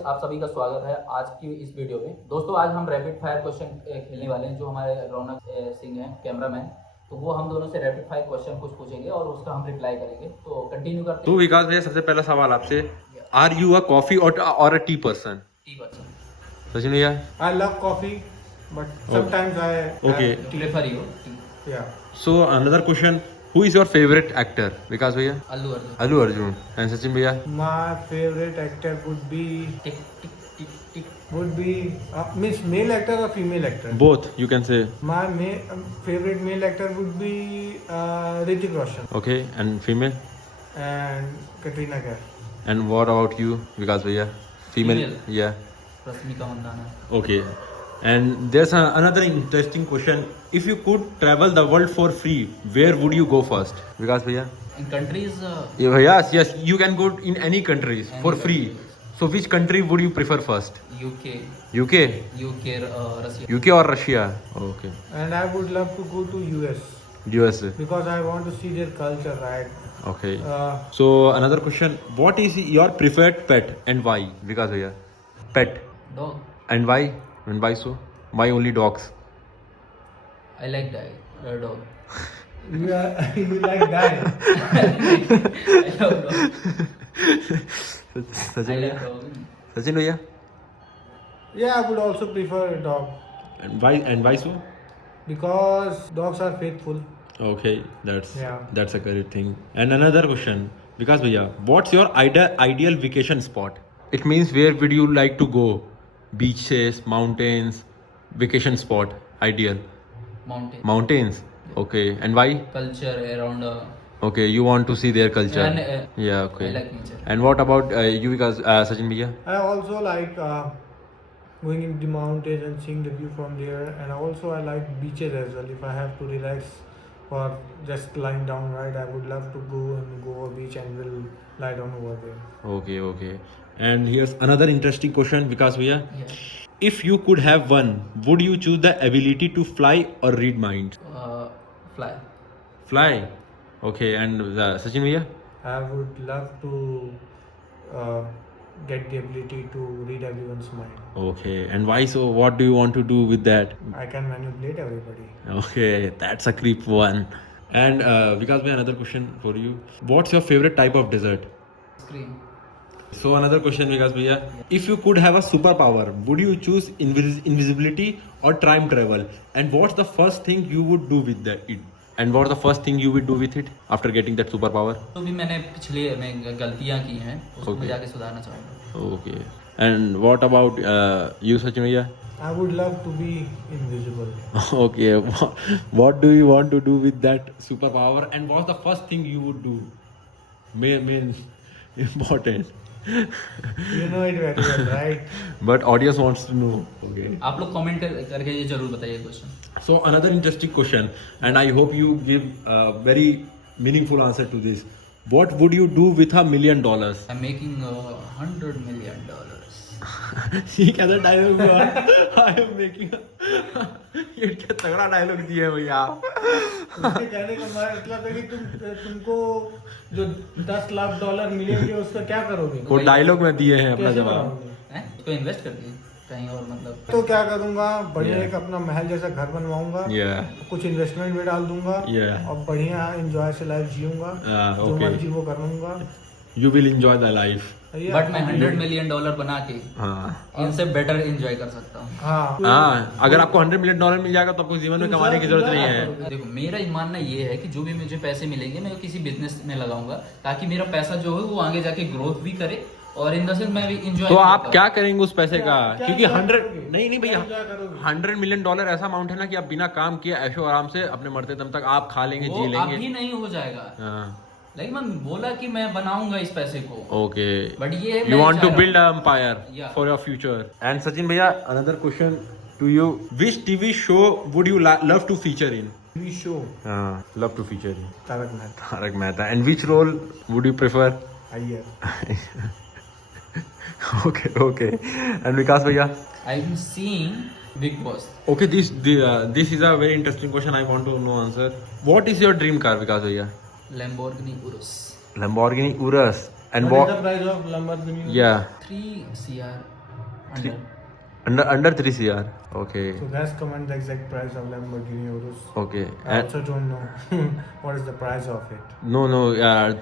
Guys, आप सभी का स्वागत है आज की इस वीडियो में। दोस्तों, आज हम रैपिड फायर क्वेश्चन खेलने वाले हैं। जो हमारे रौनक सिंह हैं कैमरामैन, तो वो हम दोनों से रैपिड फायर क्वेश्चन कुछ पूछेंगे और उसका हम रिप्लाई करेंगे। तो कंटिन्यू करते हैं। तो विकास भैया, सबसे पहला सवाल आपसे, are you a coffee or a tea person? Tea person. Sachin भैया? I love coffee, but sometimes I Okay. have tea. Prefer you tea. Yeah. So another question, who is your favourite actor? Vikas भैया? Allu Arjun. Allu Arjun. And Sachin भैया? My favorite actor would be टिक टिक टिक टिक। means male actor or female actor. Both you can say. My favorite male actor would be Hrithik Roshan okay, and female? and Katrina Kaif. And what about you Vikas भैया? Female? Female. या Rashmika Mandanna. Okay. And there's another interesting question, if you could travel the world for free, where would you go first? Vikas भैया? In countries Yes, yes, you can go in any countries for free. So which country would you prefer first? UK UK? UK Russia. UK or Russia? Okay. And I would love to go to US USA. because I want to see their culture, right? Okay. Uh, So another question, what is your preferred pet and why? Vikas bhaiya? Pet dog. and why? And why so? Why only dogs? I like dog. you like that? I love dog. Sachin I like bhaiya? Dog. Sachin bhaiya? Yeah, I would also prefer a dog And why so? because dogs are faithful. Okay, Yeah. that's a great thing. And another question, Vikas bhaiya, what's your ideal vacation spot? It means where would you like to go? Beaches, mountains, vacation spot, ideal. Mountain. Mountains. Okay, and why? Culture around Okay, you want to see their culture. And, Yeah, okay. I like nature. And what about you, Vikas, Sachin bhaiya? I also like going in the mountains and seeing the view from there, and also I like beaches as well. If I have to relax or just lying down, right, I would love to go a beach and will lie down over there. Okay. And here's another interesting question, Vikas bhaiya. Yeah. If you could have one, would you choose the ability to fly or read minds? Fly. Fly. Okay, and Sachin bhaiya? I would love to get the ability to read everyone's mind. Okay, and why so? What do you want to do with that? I can manipulate everybody. Okay, that's a creep one. And Vikas bhaiya, another question for you. What's your favorite type of dessert? Screen. So another question, Vikas bhaiya. If you could have a superpower, would you choose invisibility or time travel? And what's the first thing you would do with that? And what's the first thing you would do with it after getting that superpower? तो भी मैंने पिछले में गलतियां की हैं, उसको मैं Okay. जाके सुधारना चाहूँगा। Okay. And what about you, Sachin bhaiya? I would love to be invisible. Okay. What do you want to do with that superpower? And what's the first thing you would do? Main important. You know it very well, right? But audience wants to know. Okay. आप लोग comment करके ये जरूर बताइए question. So another interesting question, and I hope you give a very meaningful answer to this. What would you do with $1 million? I am making $100 million। ये क्या dialogue हुआ? I am making ये क्या तगड़ा डायलॉग दिया है भैया। उसके कहने का मतलब है कि तुमको जो $10 लाख मिलेंगे उसका क्या करोगे? वो डायलॉग में दिए हैं अपना कैसे जवाब। बनाओगे? हैं? इसको इन्वेस्ट कर दिए कहीं और, मतलब तो क्या करूंगा, बढ़िया Yeah. एक अपना महल जैसा घर बनवाऊंगा, Yeah. कुछ इन्वेस्टमेंट भी डाल दूंगा Yeah. और बढ़िया एंजॉय से लाइफ जीऊंगा, जो Okay. मर्जी वो कर लूंगा। You will enjoy the life. But मैं $100 million बना के हाँ। इनसे बेटर एंजॉय कर सकता हूँ। हाँ, अगर आपको $100 million मिल जाएगा तो आपको जीवन में कमाने की जरूरत नहीं है। देखो, मेरा मानना ये है कि जो भी मुझे पैसे मिलेंगे मैं किसी बिजनेस में लगाऊंगा, ताकि मेरा पैसा जो है वो आगे जाके ग्रोथ भी करे और इन द सेंस मैं भी इंजॉय। तो आप क्या करेंगे उस पैसे का? क्या क्योंकि करोगे? नहीं भैया, क्या करोगे? $100 million ऐसा अमाउंट है ना कि आप बिना काम किए ऐशो आराम से अपने मरते दम तक आप खा लेंगे, जी वो लेंगे। अभी नहीं हो जाएगा, हाँ, लेकिन मैं बोला कि मैं बनाऊंगा इस पैसे को। ओके। बट ये You want to build an empire Yeah. for your future. And Sachin bhaiya, another question to you. Which TV show would you love to feature in? TV show Love to feature in. Tarak Mehta. Tarak Mehta. And which role would you prefer? Iyer. Okay. And Vikas bhaiya? I am seeing Bigg Boss. Okay, this is a very interesting question. I want to know answer. What is your dream car, Vikas bhaiya? Lamborghini Urs. Lamborghini Urus. And what what? is the price of Lamborghini? Yeah, 3 CR Three- under. under 3 CR. Okay. So guys, comment the exact price of Lamborghini Urus. Okay. I And also don't know what is the price of it. no,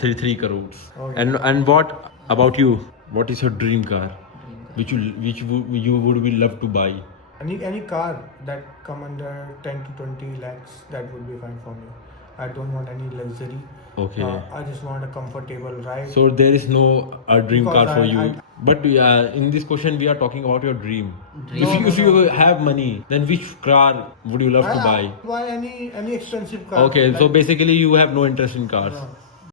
3 crores. Okay. And what about you? What is your dream car? Which you would be love to buy? Any car that come under 10 to 20 lakhs, that would be fine for me. I don't want any luxury. Okay. I just want a comfortable ride. So there is no dream Because car for you. I- But in this question, we are talking about your dream. Dream. If you have money, then which car would you love to buy? Buy any expensive car. Okay, so Like- basically you have no interest in cars. No.